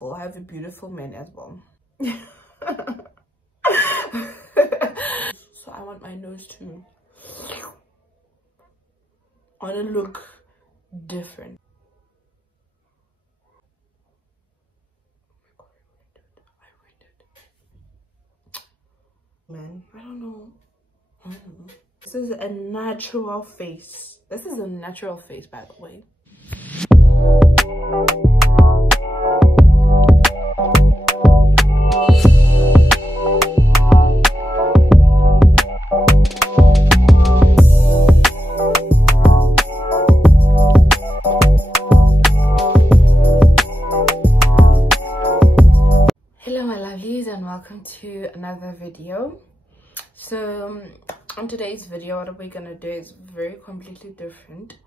I have a beautiful man as well. So I want my nose to look different. Man, I don't know. This is a natural face. This is a natural face, by the way. Hello my lovelies, and welcome to another video. So on today's video, what we're gonna do is very completely different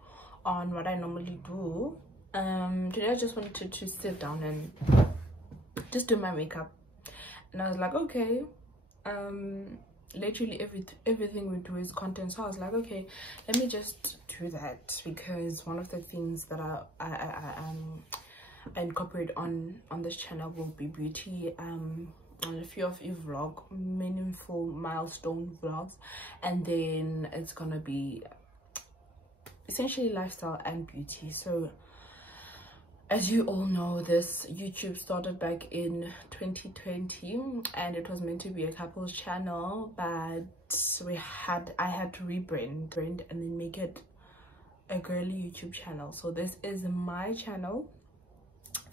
on what I normally do. Today I just wanted to sit down and just do my makeup, and I was like, okay, literally everything we do is content, so I was like, okay, let me just do that, because one of the things that I incorporate on this channel will be beauty, and a few of you vlog, meaningful milestone vlogs, and then it's gonna be essentially lifestyle and beauty. So as you all know, this YouTube started back in 2020, and it was meant to be a couples channel, but I had to rebrand and then make it a girly YouTube channel. So this is my channel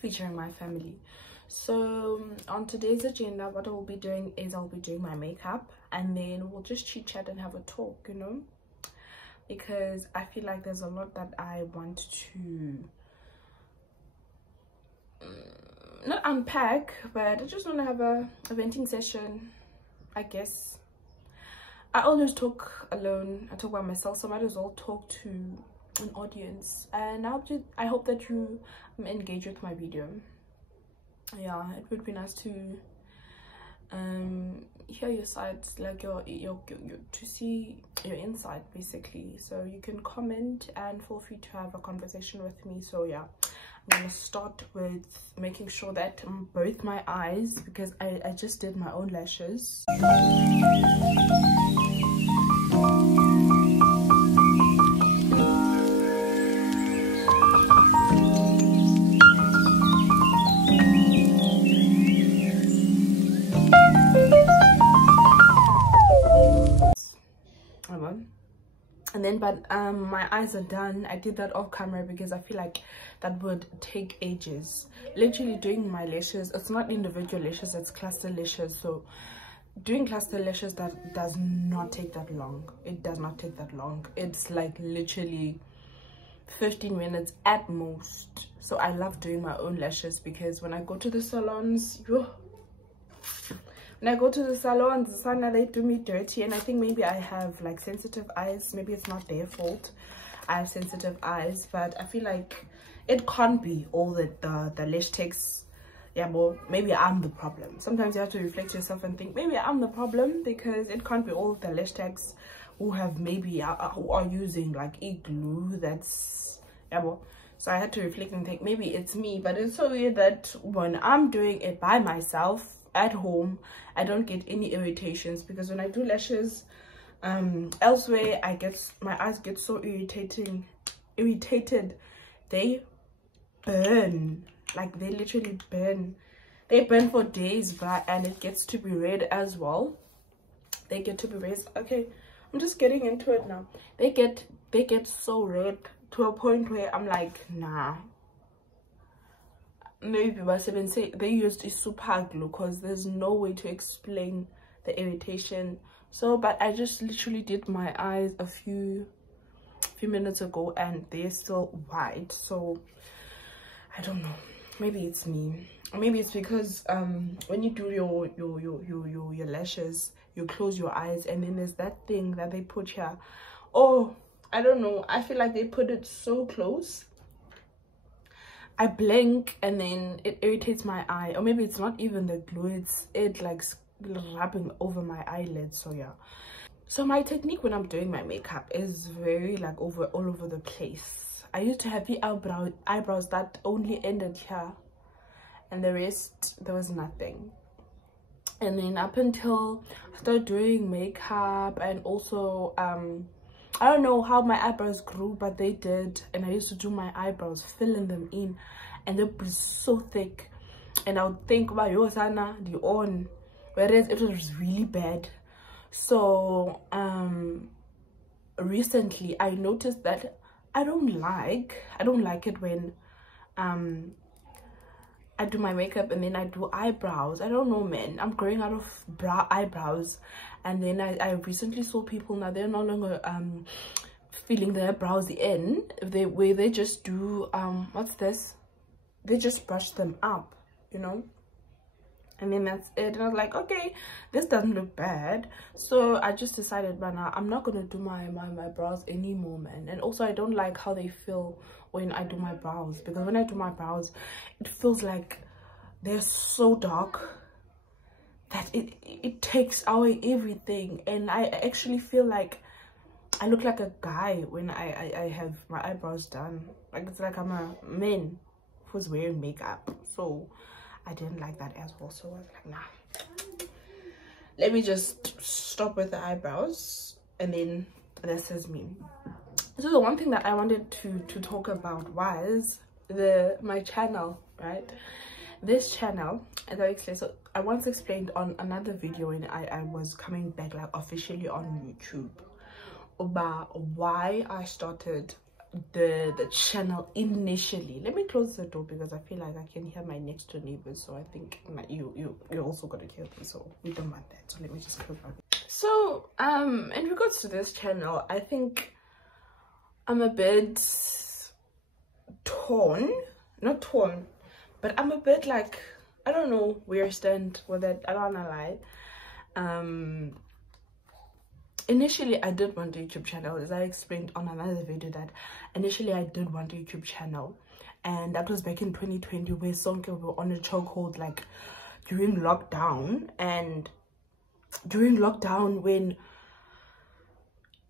featuring my family. So on today's agenda, what I will be doing is I'll be doing my makeup, and then we'll just chit chat and have a talk, you know, because I feel like there's a lot that I want to not unpack, but I just want to have a venting session, I guess. I always talk alone, I talk by myself, so I might as well talk to an audience, and I hope that you engage with my video. Yeah, it would be nice to hear your sides, like your to see your insight basically. So you can comment and feel free to have a conversation with me. So yeah, I'm gonna start with making sure that both my eyes, because I just did my own lashes. And then my eyes are done. I did that off camera because I feel like that would take ages. Literally doing my lashes, it's not individual lashes, it's cluster lashes. So doing cluster lashes, that does not take that long. It does not take that long. It's like literally 15 minutes at most. So I love doing my own lashes, because when I go to the salons, they do me dirty, and I think maybe I have like sensitive eyes. Maybe it's not their fault, I have sensitive eyes, but I feel like it can't be all that the lash takes. Yeah, well, maybe I'm the problem. Sometimes you have to reflect yourself and think, maybe I'm the problem, because it can't be all the lash techs who have maybe who are using like glue. That's, yeah, well, so I had to reflect and think, maybe it's me. But it's so weird that when I'm doing it by myself at home, I don't get any irritations, because when I do lashes elsewhere, my eyes get so irritated. They burn, like they literally burn. They burn for days, but and it gets to be red as well. They get to be red. Okay, I'm just getting into it now. They get so red to a point where I'm like, nah. Maybe by 7 say they used a super glue, because there's no way to explain the irritation. So but I just literally did my eyes a few minutes ago, and they're still white. So I don't know, maybe it's me, or maybe it's because when you do your lashes, you close your eyes, and then there's that thing that they put here. Oh, I don't know, I feel like they put it so close, I blink and then it irritates my eye. Or maybe it's not even the glue, it's like rubbing over my eyelids. So yeah, so my technique when I'm doing my makeup is very like all over the place. I used to have the eyebrows that only ended here, and the rest there was nothing. And then up until I started doing makeup, and also I don't know how my eyebrows grew, but they did. And I used to do my eyebrows, filling them in, and they were so thick. And I would think about Yosana, the on, whereas it was really bad. So recently I noticed that I don't like it when I do my makeup and then I do eyebrows. I don't know, man, I'm growing out of eyebrows. And then I recently saw people now, they're no longer filling their brows in, where they just do what's this, they just brush them up, you know, and then that's it. And I was like, okay, this doesn't look bad. So I just decided, right now, I'm not gonna do my brows anymore, man. And also I don't like how they feel when I do my brows, because when I do my brows, it feels like they're so dark that it takes away everything. And I actually feel like I look like a guy when I have my eyebrows done. Like, it's like I'm a man who's wearing makeup. So I didn't like that as well. So I was like, nah, let me just stop with the eyebrows, and then this is me. So the one thing that I wanted to talk about was my channel, right? This channel, as I explained, so I once explained on another video when I was coming back, like, officially on YouTube, about why I started the channel initially. Let me close the door because I feel like I can hear my next door neighbors, so I think you're also gonna hear them, so we don't want that. So let me just close my door. So in regards to this channel, I think I'm a bit not torn, but I'm a bit like, I don't know where I stand with it. I don't wanna lie. Initially I did want a YouTube channel, as I explained on another video, that initially I did want a YouTube channel, and that was back in 2020, where Sonke were on a chokehold, like during lockdown. And during lockdown, when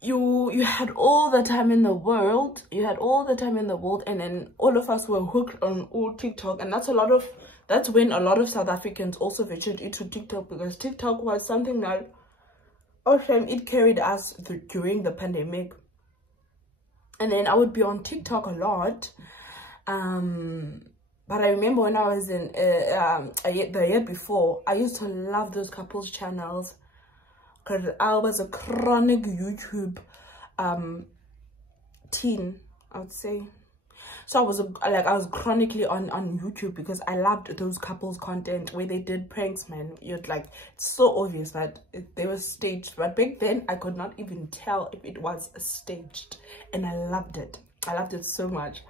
you had all the time in the world, and then all of us were hooked on TikTok, and that's when a lot of South Africans also ventured into TikTok, because TikTok was something that, it carried us during the pandemic. And then I would be on TikTok a lot, but I remember when I was in the year before, I used to love those couples channels, because I was a chronic YouTube teen, I would say. So I was chronically on YouTube, because I loved those couples content where they did pranks, man. You'd like, it's so obvious that they were staged, but back then I could not even tell if it was staged, and I loved it so much.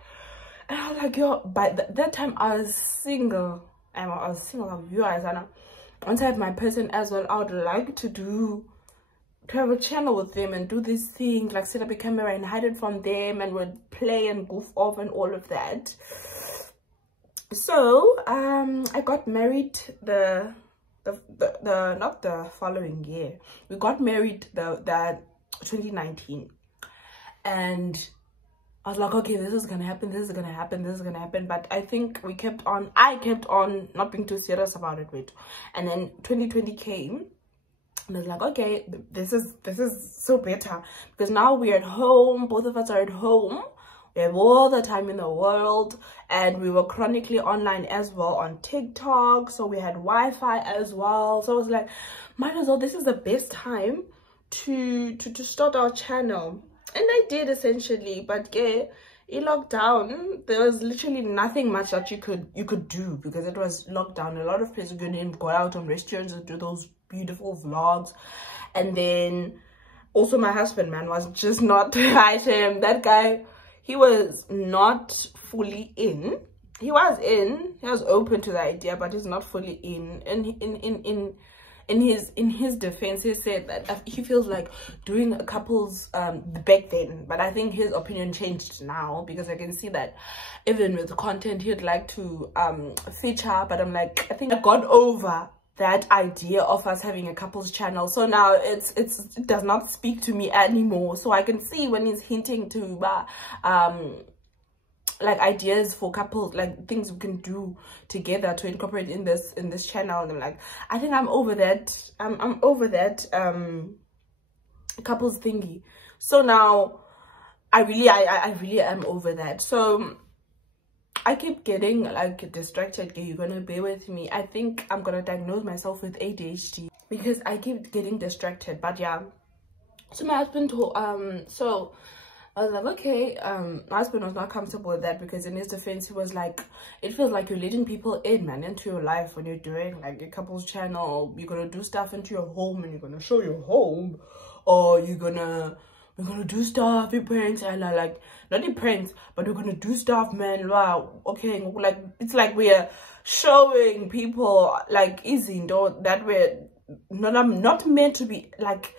And I was like, yo, by that time I was single, and I was single of you guys, and once I had my person as well, I would like to have a channel with them and do these things, like set up a camera and hide it from them, and would play and goof off and all of that. So I got married the not the following year. We got married that 2019, and I was like, okay, this is gonna happen, but I think I kept on not being too serious about it, wait. And then 2020 came, and I was like, okay, this is so better, because now we're at home, both of us are at home, we have all the time in the world, and we were chronically online as well on TikTok, so we had Wi-Fi as well. So I was like, might as well, this is the best time to start our channel. And I did, essentially, but yeah, in lockdown, there was literally nothing much that you could do, because it was lockdown. A lot of places couldn't go out on restaurants and do those beautiful vlogs. And then also my husband, man, was just not that guy. He was not fully in. He was open to the idea, but he's not fully in. And in his defense, he said that he feels like doing a couples back then, but I think his opinion changed now, because I can see that even with content he'd like to feature. But I'm like, I think I got over that idea of us having a couples channel, so now it does not speak to me anymore. So I can see when he's hinting to like ideas for couples, like things we can do together to incorporate in this channel. And I'm like, I think I'm over that. I'm over that couples thingy. So now I really am over that. So I keep getting like distracted. You're gonna bear with me. I think I'm gonna diagnose myself with ADHD because I keep getting distracted. But yeah, so my husband told so I was like, okay, my husband was not comfortable with that because in his defense he was like, it feels like you're letting people in, man, into your life when you're doing like a couples channel. You're gonna do stuff into your home and you're gonna show your home, or we're gonna do stuff in pranks, and like, not in pranks, but we're gonna do stuff, man. Wow, okay, like it's like we're showing people like easy though that we're not meant to be like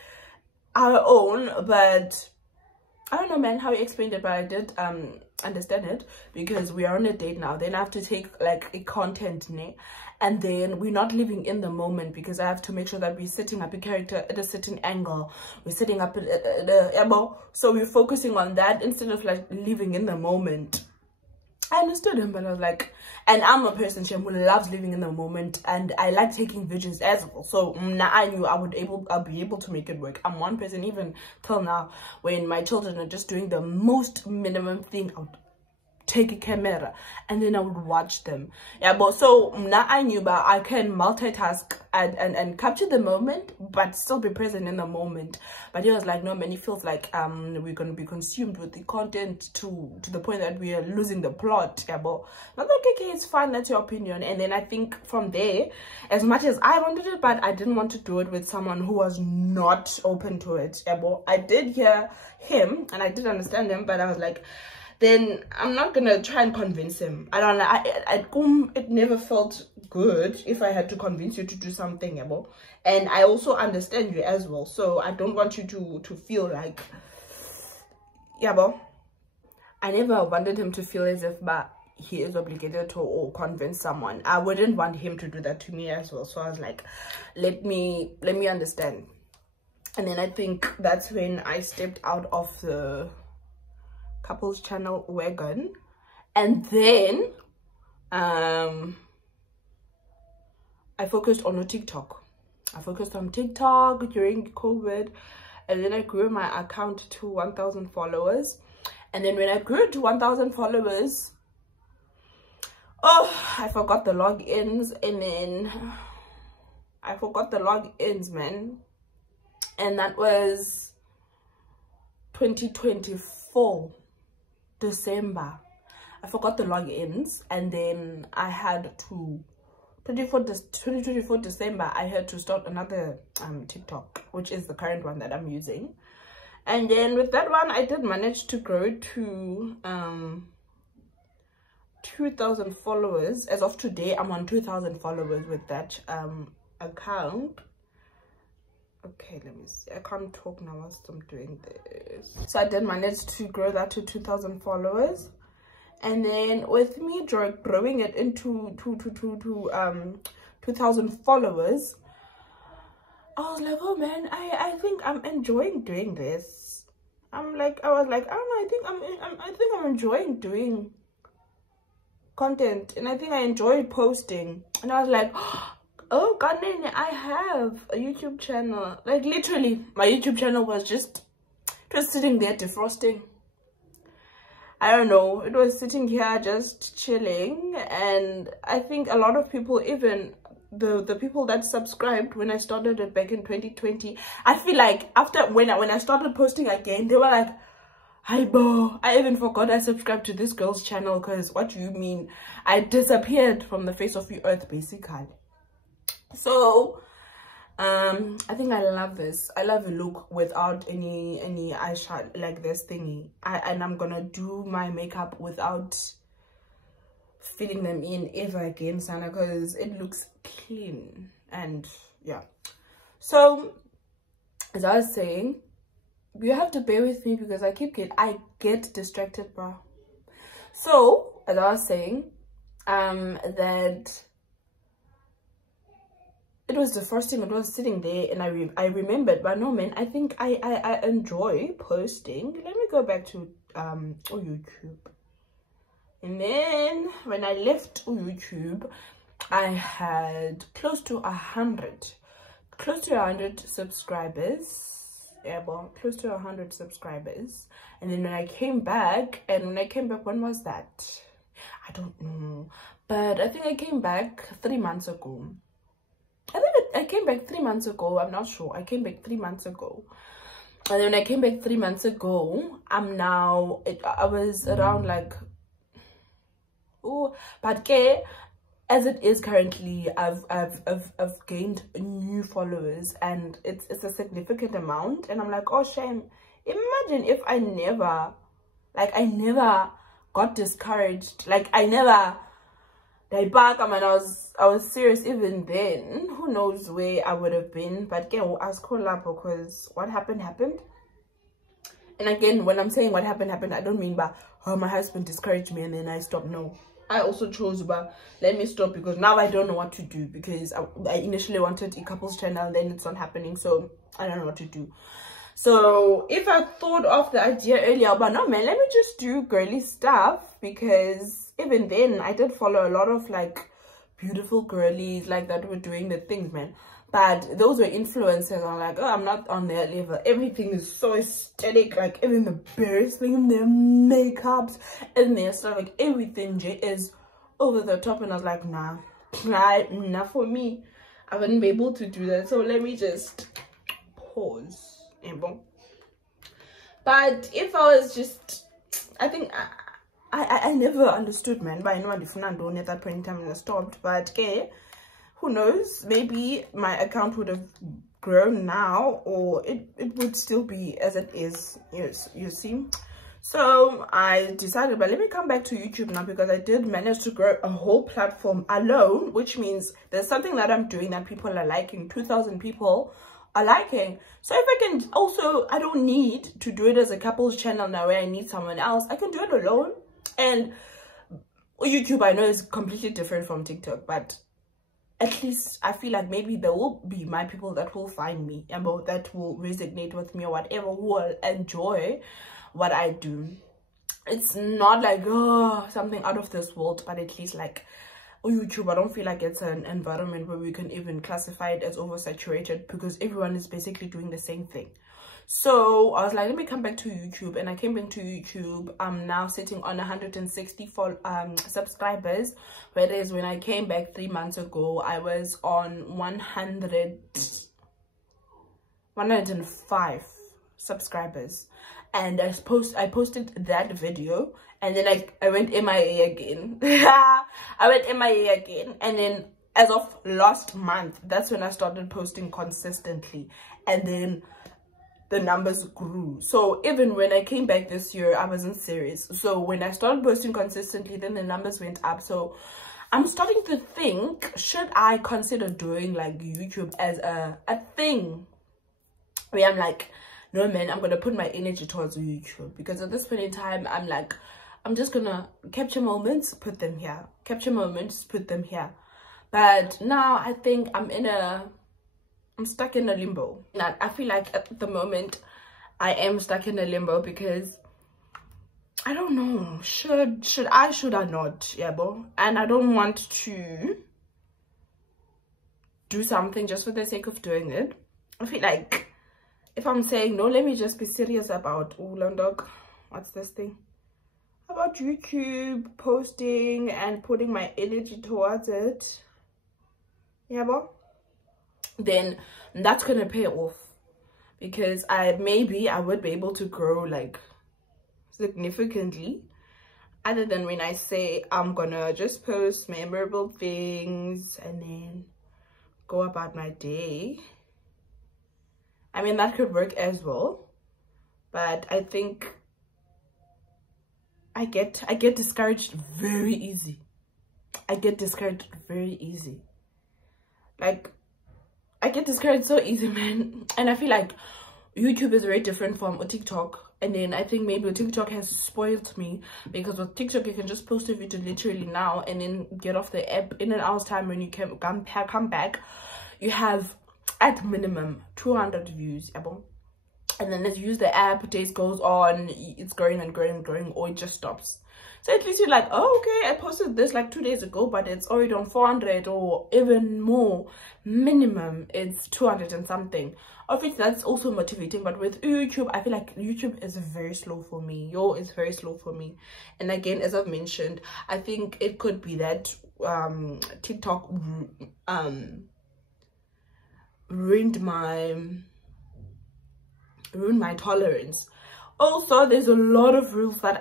our own. But I don't know, man, how he explained it, but I did understand it because we are on a date now. Then I have to take like a content, and then we're not living in the moment because I have to make sure that we're setting up a character at a certain angle. We're setting up so we're focusing on that instead of like living in the moment. I understood him, but I was like, and I'm a person who loves living in the moment, and I like taking visions as well. So I knew I'll be able to make it work. I'm one person, even till now, when my children are just doing the most minimum thing, I would take a camera and then I would watch them. Yeah, but so now I knew, but I can multitask and capture the moment but still be present in the moment. But he was like, no, man, it feels like we're gonna be consumed with the content to the point that we are losing the plot. Yeah, but I was like, okay, it's fine, that's your opinion. And then I think from there, as much as I wanted it, but I didn't want to do it with someone who was not open to it. Yeah, but I did hear him and I did understand him, but I was like, then I'm not gonna try and convince him. I don't know. It never felt good if I had to convince you to do something, and I also understand you as well. So I don't want you to feel like, I never wanted him to feel as if he is obligated to or convince someone. I wouldn't want him to do that to me as well. So I was like, let me understand. And then I think that's when I stepped out of the couples channel wagon, and then I focused on TikTok. I focused on TikTok during COVID, and then I grew my account to 1,000 followers. And then when I grew to 1,000 followers, I forgot the logins, and then I forgot the logins, man. And that was 2024 December. I forgot the logins, and then I had to 2024 December I had to start another TikTok, which is the current one that I'm using. And then with that one I did manage to grow to 2,000 followers. As of today I'm on 2,000 followers with that account. Okay, let me see. I can't talk now whilst I'm doing this. So I did manage to grow that to 2,000 followers, and then with me growing it into 2,000 followers, I was like, oh man, I think I'm enjoying doing this. I was like, I don't know, I think I'm enjoying doing content, and I think I enjoy posting. And I was like, oh God, I have a YouTube channel. Like literally, my YouTube channel was just sitting there defrosting. I don't know, it was sitting here just chilling. And I think a lot of people, even the people that subscribed when I started it back in 2020, I feel like after when I started posting again, they were like, hi bo, I even forgot I subscribed to this girl's channel, because what do you mean I disappeared from the face of the earth basically. So I think I love this. I love a look without any eyeshadow, like this thingy. And I'm gonna do my makeup without filling them in ever again, Sana, because it looks clean. And yeah, so as I was saying, you have to bear with me because I get distracted, bro. So as I was saying, that it was the first thing. It was sitting there, and I remembered, but no man, I think I enjoy posting. Let me go back to YouTube. And then when I left YouTube, I had close to 100 subscribers. Yeah, well, close to 100 subscribers. And then when I came back, when was that? I don't know, but I think I came back 3 months ago. I came back 3 months ago. I'm not sure. I came back 3 months ago. And then when I came back 3 months ago, I was around like, oh, but okay, as it is currently, I've gained new followers, and it's a significant amount. And I'm like, oh shame. Imagine if I never got discouraged. Like I never died back. I mean, I was serious even then. Who knows where I would have been? But again, I was calling up because what happened. And again, when I'm saying what happened, I don't mean by, oh, my husband discouraged me and then I stopped. No, I also chose, but let me stop because now I don't know what to do, because I initially wanted a couples channel, then it's not happening, so I don't know what to do. So if I thought of the idea earlier, but no man, let me just do girly stuff, because even then I did follow a lot of like beautiful girlies like that were doing the things, man. But those were influencers. I'm like, oh, I'm not on their level. Everything is so aesthetic, like even the bears, their makeups and their stuff, like everything is over the top. And I was like, nah, not for me. I wouldn't be able to do that. So let me just pause. But if I was just, I think I never understood, man. But I know I didn't at that point in time and I stopped. But okay, who knows, maybe my account would have grown now, or it would still be as it is. Yes, you see. So I decided, but let me come back to YouTube now, because I did manage to grow a whole platform alone, which means there's something that I'm doing that people are liking. 2,000 people are liking. So if I can also, I don't need to do it as a couples channel now where I need someone else. I can do it alone. And YouTube, I know, is completely different from TikTok, but at least I feel like maybe there will be my people that will find me, that will resonate with me, or whatever, who will enjoy what I do. It's not like, oh, something out of this world, but at least like YouTube, I don't feel like it's an environment where we can even classify it as oversaturated, because everyone is basically doing the same thing. So I was like, let me come back to YouTube, and I came back to YouTube. I'm now sitting on 164 subscribers, whereas when I came back 3 months ago, I was on 105 subscribers. And I posted that video, and then I went MIA again. I went MIA again, and then as of last month, that's when I started posting consistently, and then the numbers grew. So even when I came back this year, I wasn't serious. So when I started posting consistently, then the numbers went up. So I'm starting to think, should I consider doing like YouTube as a thing where I'm like, no man, I'm gonna put my energy towards YouTube, because at this point in time, I'm like, I'm just gonna capture moments, put them here, capture moments, put them here. But now I think I'm stuck in a limbo. And I feel like at the moment I am stuck in a limbo, because I don't know, should I not, yeah, bro. And I don't want to do something just for the sake of doing it. I feel like if I'm saying no, let me just be serious about what's this thing about YouTube, posting and putting my energy towards it, yeah, bro, then that's gonna pay off, because maybe I would be able to grow like significantly, other than when I say I'm gonna just post memorable things and then go about my day. I mean, that could work as well, but I think I get discouraged very easy. I get discouraged very easy. Like, I get discouraged so easy, man. And I feel like YouTube is very different from TikTok. And then I think maybe TikTok has spoiled me, because with TikTok you can just post a video literally now and then get off the app in an hour's time. When you can come back, you have at minimum 200 views, and then as you use the app, days goes on, it's growing and growing and growing, or it just stops. So at least you're like, oh, okay, I posted this like 2 days ago, but it's already on 400 or even more. Minimum, it's 200 and something. Obviously, that's also motivating. But with YouTube, I feel like YouTube is very slow for me. It's very slow for me. And again, as I've mentioned, I think it could be that TikTok ruined my tolerance. Also, there's a lot of rules that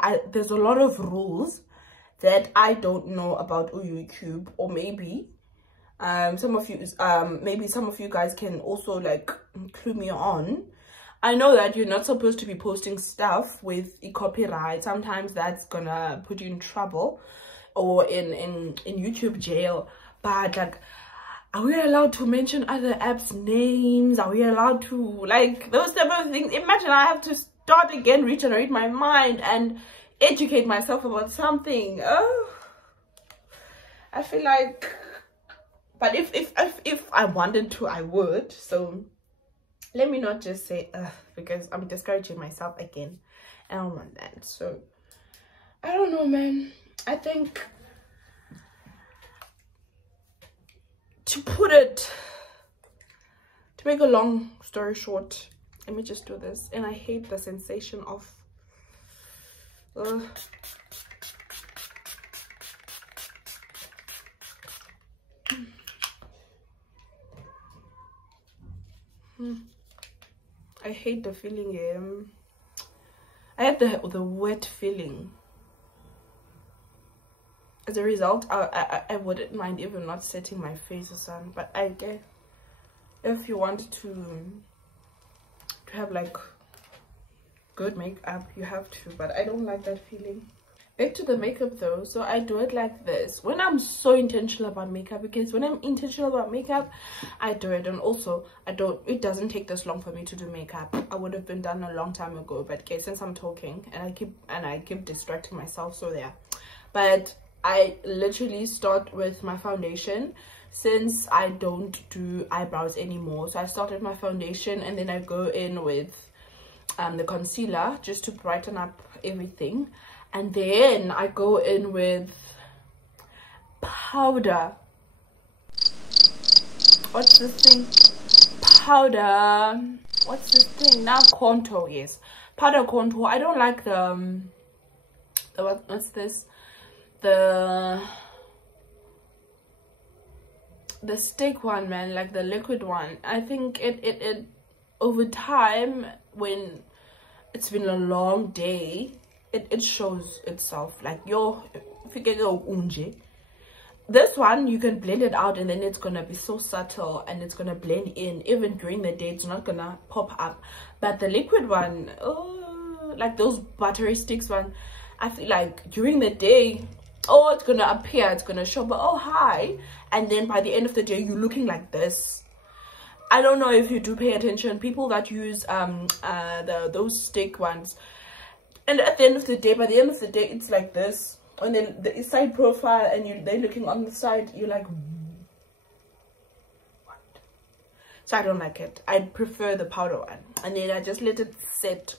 I don't know about YouTube, or maybe some of you guys can also like clue me on. I know that you're not supposed to be posting stuff with a copyright. Sometimes that's gonna put you in trouble or in YouTube jail. But like, are we allowed to mention other apps' names? Are we allowed to, like, those type of things? Imagine I have to start again, regenerate my mind and educate myself about something. Oh, I feel like, but if I wanted to, I would. So let me not just say because I'm discouraging myself again. I don't want that. So I don't know, man. I think, to make a long story short, let me just do this. And I hate the sensation of I hate the feeling. I had the wet feeling. As a result, I wouldn't mind even not setting my face or something. But I guess if you want to have like good makeup, you have to. But I don't like that feeling. Back to the makeup though. So I do it like this when I'm so intentional about makeup, because when I'm intentional about makeup, I do it. And also it doesn't take this long for me to do makeup. I would have been done a long time ago, but okay, since I'm talking and I keep distracting myself, so there. But I literally start with my foundation, since I don't do eyebrows anymore. So I start with my foundation and then I go in with the concealer just to brighten up everything. And then I go in with powder. What's this thing? Powder. What's this thing? Now contour, yes. Powder contour. I don't like the what's this? The stick one, man, like the liquid one. I think it over time, when it's been a long day, it shows itself. Like if you get your unje, this one you can blend it out and then it's gonna be so subtle and it's gonna blend in. Even during the day, it's not gonna pop up. But the liquid one, oh, like those buttery sticks one, I feel like during the day, oh, it's gonna appear, it's gonna show, but oh hi, and then by the end of the day you're looking like this. I don't know if you do pay attention, people that use those stick ones, and at the end of the day, by the end of the day, it's like this. And then the side profile, and they're looking on the side, you're like, what? So I don't like it. I prefer the powder one, and then I just let it sit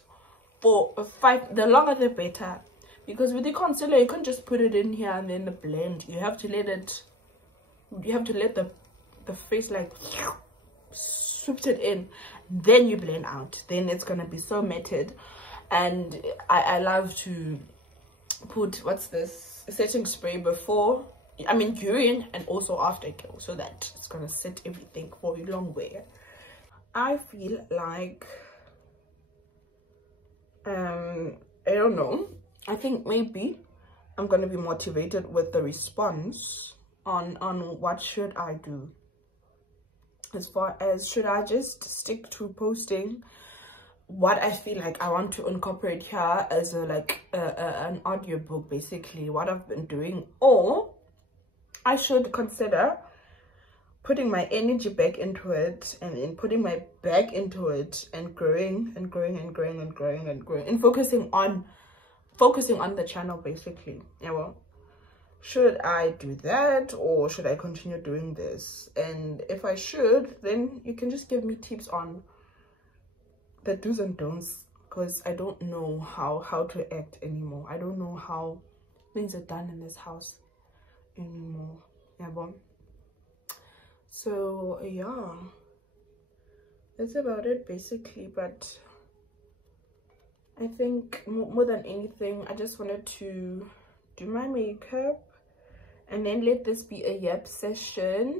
for 5. The longer the better. Because with the concealer, you can't just put it in here and then the blend. You have to let the face like swoops it in. Then you blend out. Then it's gonna be so matted. And I love to put, what's this, setting spray before, during and also after kill, so that it's gonna set everything for a long way. I feel like I don't know, I think maybe I'm gonna be motivated with the response on what should I do, as far as should I just stick to posting what I feel like I want to incorporate here as an audiobook, basically what I've been doing, or I should consider putting my energy back into it, and then putting my back into it, and growing and growing and growing and growing and growing, and focusing on the channel, basically. Yeah, well, should I do that, or should I continue doing this? And if I should, then you can just give me tips on the do's and don'ts, because I don't know how to act anymore. I don't know how things are done in this house anymore. Yeah, bon. So yeah, that's about it basically. But I think more than anything, I just wanted to do my makeup and then let this be a yap session,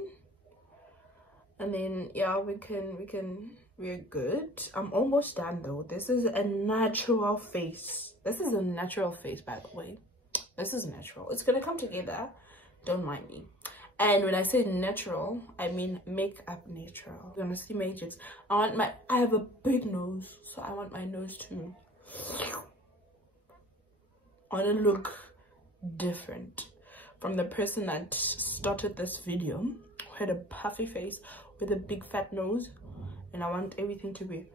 and then yeah, we're good. I'm almost done though. This is a natural face. This is a natural face, by the way. This is natural. It's gonna come together, don't mind me. And when I say natural, I mean makeup natural. You're gonna see matrix. I have a big nose, so I want my nose to look different from the person that started this video, who had a puffy face with a big fat nose, and I want everything to be,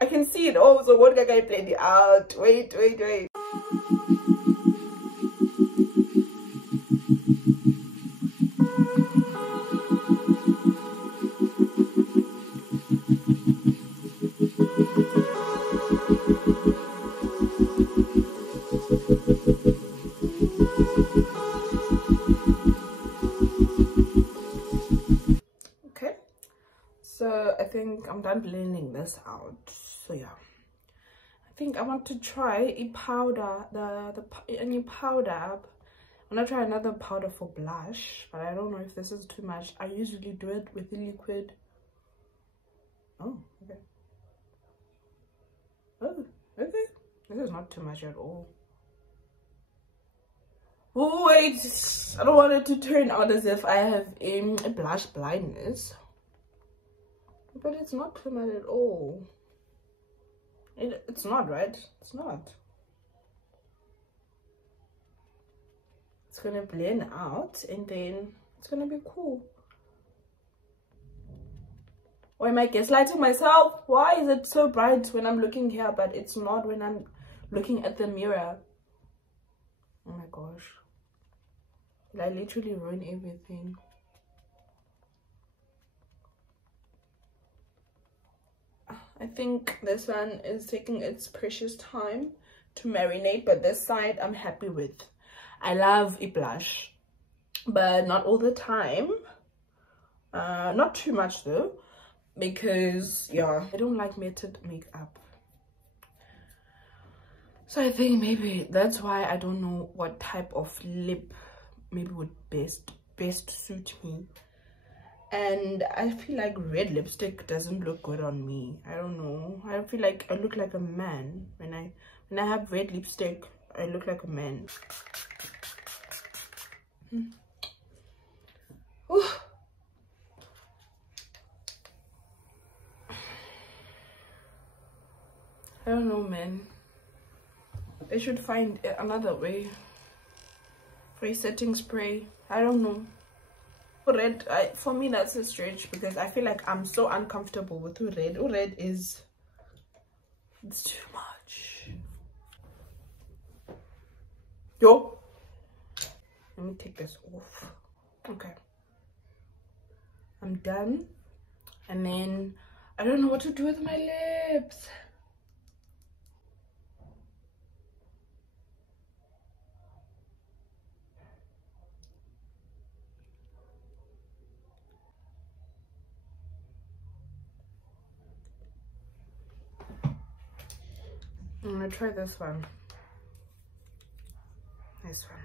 I can see it all. So what can I play it out? Wait. Okay, so I think I'm done blending this out. So yeah, I think I want to try a powder, a new powder. I'm gonna try another powder for blush, but I don't know if this is too much. I usually do it with the liquid. Oh, okay. Oh, okay. This is not too much at all. Oh wait, I don't want it to turn out as if I have a blush blindness. But it's not too much at all. It's not, right? It's not. It's gonna blend out and then it's gonna be cool. Or am I gaslighting myself? Why is it so bright when I'm looking here, but it's not when I'm looking at the mirror? Oh my gosh. Did I literally ruin everything? I think this one is taking its precious time to marinate, but this side I'm happy with. I love a blush, but not all the time. Not too much though, because yeah, I don't like matted makeup. So I think maybe that's why I don't know what type of lip maybe would best suit me. And I feel like red lipstick doesn't look good on me. I don't know. I feel like I look like a man when I have red lipstick. I look like a man. I don't know, man. They should find another way for a setting spray. I don't know. Red, for me that's a stretch, because I feel like I'm so uncomfortable with red. Red is, it's too much. Yo, let me take this off. Okay, I'm done. And then I don't know what to do with my lips. I'm gonna try this one. This one.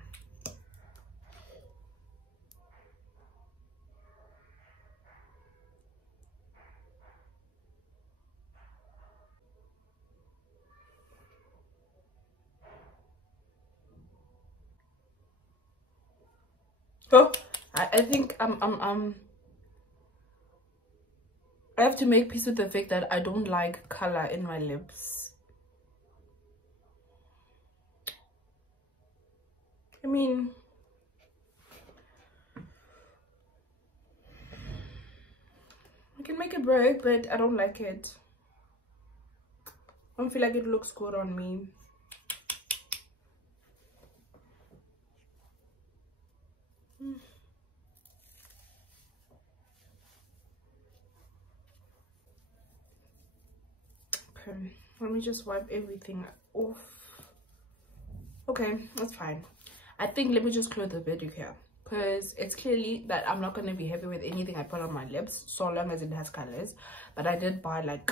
So I think I have to make peace with the fact that I don't like color in my lips. I mean, I can make it work, but I don't like it. I don't feel like it looks good on me. Okay, let me just wipe everything off. Okay, that's fine. I think let me just close the video here, because it's clearly that I'm not going to be happy with anything I put on my lips so long as it has colors. But I did buy like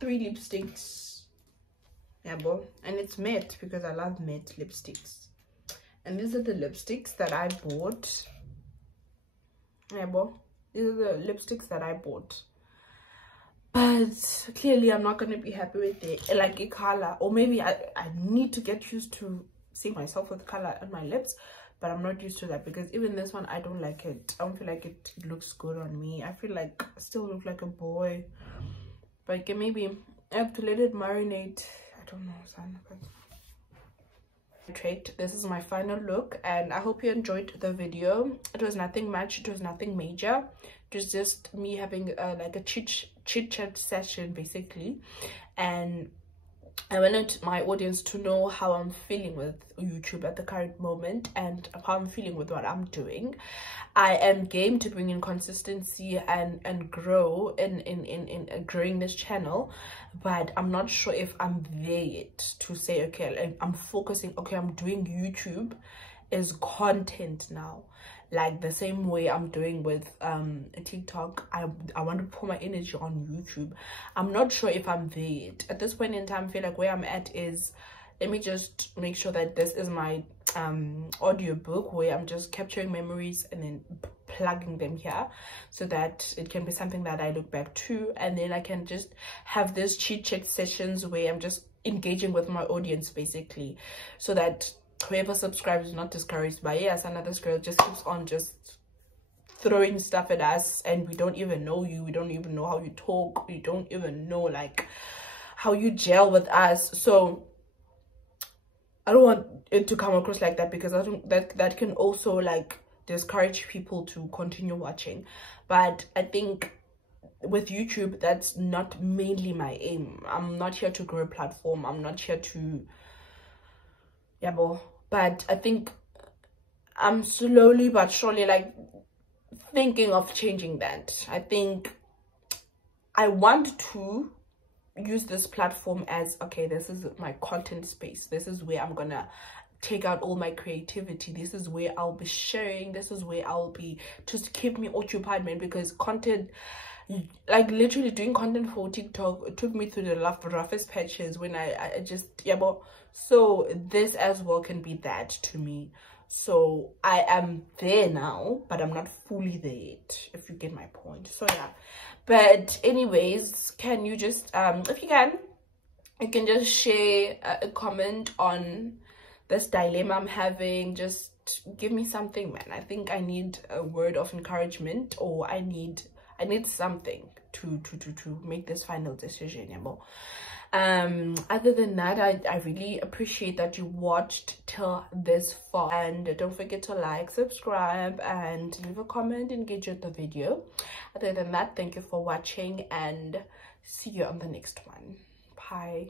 3 lipsticks, yeah, boy, and it's matte because I love matte lipsticks. And these are the lipsticks that I bought, yeah, boy. These are the lipsticks that I bought, but clearly I'm not going to be happy with it, like a color, or maybe I need to get used to seeing myself with color on my lips, but I'm not used to that, because even this one I don't like it. I don't feel like it looks good on me. I feel like I still look like a boy, but okay, maybe I have to let it marinate. I don't know, son, but this is my final look, and I hope you enjoyed the video. It was nothing much, it was nothing major, it was just me having like a chit chat session basically, and I wanted my audience to know how I'm feeling with YouTube at the current moment and how I'm feeling with what I'm doing. I am game to bring in consistency and grow in growing this channel, but I'm not sure if I'm there yet to say, okay, I'm focusing, okay, I'm doing YouTube as content now, like the same way I'm doing with TikTok. I want to put my energy on YouTube. I'm not sure if I'm there yet. At this point in time, I feel like where I'm at is, let me just make sure that this is my audio book where I'm just capturing memories and then plugging them here, so that it can be something that I look back to, and then I can just have this chit chat sessions where I'm just engaging with my audience basically, so that whoever subscribes is not discouraged by, yes, another girl just keeps on just throwing stuff at us, and we don't even know you, we don't even know how you talk, we don't even know like how you gel with us. So I don't want it to come across like that, because I don't, that can also like discourage people to continue watching. But I think with YouTube, that's not mainly my aim. I'm not here to grow a platform, I'm not here to, yeah, but I think I'm slowly but surely like thinking of changing that. I think I want to use this platform as, okay, this is my content space, this is where I'm gonna take out all my creativity, this is where I'll be sharing, this is where I'll be, just keep me occupied, man, because content, like literally doing content for TikTok, it took me through the roughest patches when I just, yeah, but so this as well can be that to me. So I am there now, but I'm not fully there yet, if you get my point. So yeah, but anyways, can you just if you can just share a comment on this dilemma I'm having. Just give me something, man. I think I need a word of encouragement, or I need something to make this final decision, you know. Other than that, I really appreciate that you watched till this far, and don't forget to like, subscribe, and leave a comment, engage with the video. Other than that, thank you for watching, and see you on the next one. Bye.